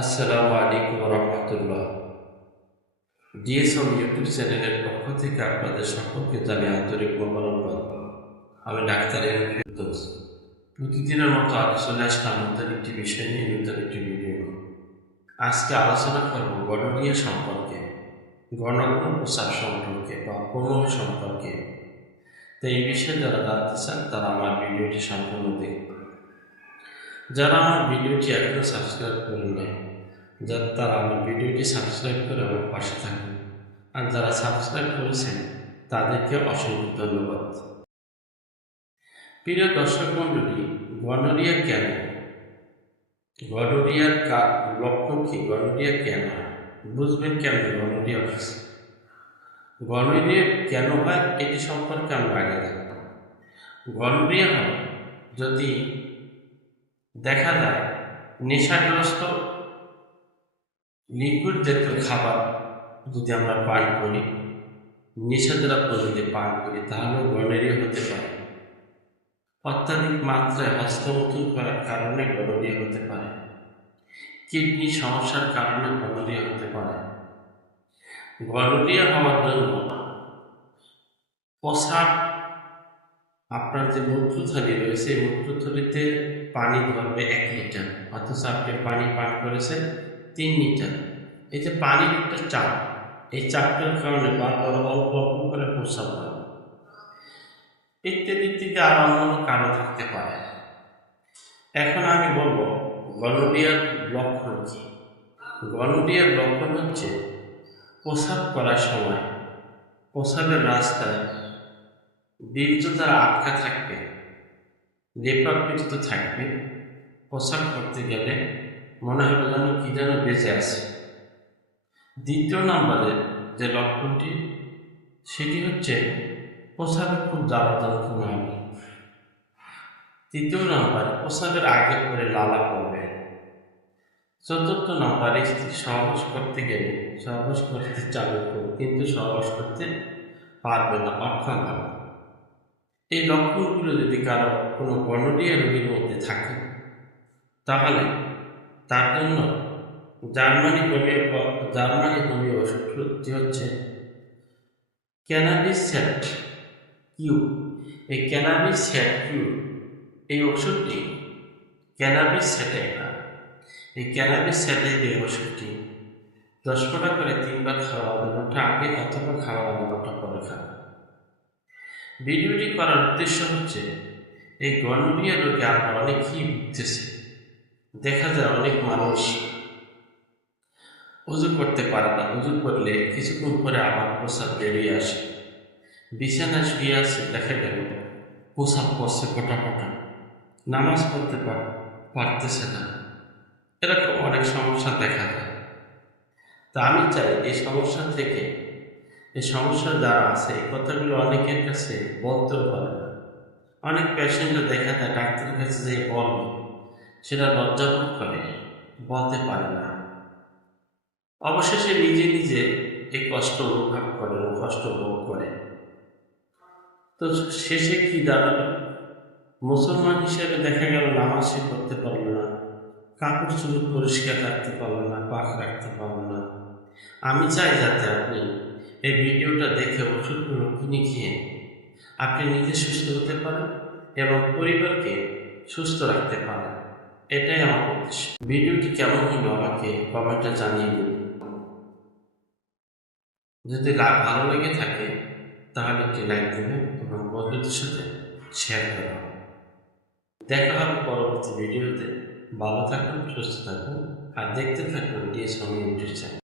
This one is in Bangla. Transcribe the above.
আসসালামু আলাইকুম রহমতুল্লাহ। ডিএসএম ইউটিউব চ্যানেলের পক্ষ থেকে আপনাদের সকলকে জানিয়ে আন্তরিক মোবারকবাদ আমি ডাক্তার এম প্রতিদিনের মতো চলে আসলাম নতুন একটি বিষয় নিয়ে, নতুন একটি ভিডিও আজকে আলোচনা করব গণনীয় সম্পর্কে গণগ্ন প্রসার সম্পর্কে বা প্রণব সম্পর্কে। তো এই বিষয়ে যারা জানতে চান, তারা আমার ভিডিওটি সম্পূর্ণ দেখবে যারা আমার ভিডিওটি এখনও সাবস্ক্রাইব করেন নাই যারা তারা আমার ভিডিওটি সাবস্ক্রাইব করে আমার পাশে থাকুন আর যারা সাবস্ক্রাইব করেছেন, তাদেরকে অসংখ্য ধন্যবাদ। প্রিয় দর্শক মণ্ডলী গনোরিয়া কেন? গনোরিয়ার লক্ষণ কি? গনোরিয়া কেন? বুঝবেন কেন গনোরিয়া হচ্ছে গনোরিয়া কেন হয় এটি সম্পর্কে আমরা আগে জানব। গনোরিয়া যদি দেখা যায়, নেশাগ্রস্ত লিকুইড জাতীয় খাবার যদি আমরা পান করি নেশাদ্রব্য যদি পান করি, তাহলে গনেরিয়া হতে পারে। অত্যাধিক মাত্রায় হস্তমৈথুন করার কারণে গনোরিয়া হতে পারে। কিডনি সমস্যার কারণে গনোরিয়া হতে পারে। গনোরিয়া হওয়ার জন্য প্রসাব আপনার যে মূত্রথলি রয়েছে মূত্রথলিতে পানি ধরবে এক লিটার। অথচ আপনি পানি পান করেছেন তিন লিটার। এই যে পানির একটা চাপ, এই চাপটার কারণে বারবার অল্প অল্প করে প্রস্রাব হয় ইত্যাদি ইত্যাদি আর অন্যান্য কারণ থাকতে পারে। এখন আমি বলব গনোরিয়ার লক্ষণ কি? গনোরিয়ার লক্ষণ হচ্ছে প্রসাব করার সময় প্রসাবের রাস্তায় বীর্য দ্বারা আটকা থাকবে লেপাকৃত থাকবে। প্রসাব করতে গেলে মনে হবে যেন কি যেন বেঁচে আছে। দ্বিতীয় নম্বরে যে লক্ষণটি, সেটি হচ্ছে প্রসাবে খুব জ্বালা যন্ত্রণা হবে তৃতীয় নাম্বার প্রসাবের আগে করে লালা পড়বে চতুর্থ নম্বরে স্ত্রী সহবাস করতে গেলে সহবাস করতে চালু করবে কিন্তু সহবাস করতে পারবে না, অক্ষম হবে। এই লক্ষণগুলো যদি কারও কোনো গনোরিয়া রোগীর মধ্যে থাকে, তাহলে তার জন্য জার্মানি হোমিও জার্মানি হোমিও ওষুধটি হচ্ছে ক্যানাবিস সেট কিউ এই ক্যানাবিস সেট কিউ এই ওষুধটি ক্যানাবিস সেটে না। এই ক্যানাবিস সেটে এই ওষুধটি দশ ফোঁটা করে তিনবার খাওয়া হবে ওটা আগে অথবা খাওয়া হবে ওটা পরে খাওয়া ভিডিওটি করার উদ্দেশ্য হচ্ছে, এই গনোরিয়া রোগে আমরা অনেকেই ভুগতেছি। দেখা যায় অনেক মানুষ উজু করতে পারে না। উজু করলে কিছুক্ষণ পরে আবার প্রসাব বেরিয়ে আসে। বিছানায় শুয়ে আছে, দেখা গেল প্রসাব করছে ফোটা ফোটা। নামাজ পড়তে পার- পারতেছে না। এরকম অনেক সমস্যা দেখা যায়। তা আমি চাই এই সমস্যা থেকে, এই সমস্যা যারা আছে, এই কথাগুলো অনেকের কাছে বলতেও পারে না। অনেক পেশেন্টও দেখা যায়, ডাক্তারের কাছে যে বলবে সেটা লজ্জাবোধ করে বলতে পারে না। অবশেষে নিজে নিজে এই কষ্ট অনুভব করে কষ্ট ভোগ করে। তো শেষে কি দাঁড়াল? মুসলমান হিসেবে দেখা গেল নামাজ সে করতে পারল না। কাপড় চুপড় পরিষ্কার রাখতে পারল না, পাক রাখতে পারল না। আমি চাই যাতে আপনি এই ভিডিওটা দেখে ওষুধগুলো কিনে খেয়ে আপনি নিজে সুস্থ হতে পারেন এবং পরিবারকে সুস্থ রাখতে পারেন। এটাই আমার উদ্দেশ্য। ভিডিওটি কেমন হলো আমাকে কমেন্টে জানিয়ে দিন। যদি ভালো লেগে থাকে, তাহলে একটি লাইক দেবেন এবং বন্ধুদের সাথে শেয়ার করবেন। দেখা হবে পরবর্তী ভিডিওতে। ভালো থাকুন, সুস্থ থাকুন, আর দেখতে থাকুন ডিএস হোম চ্যানেল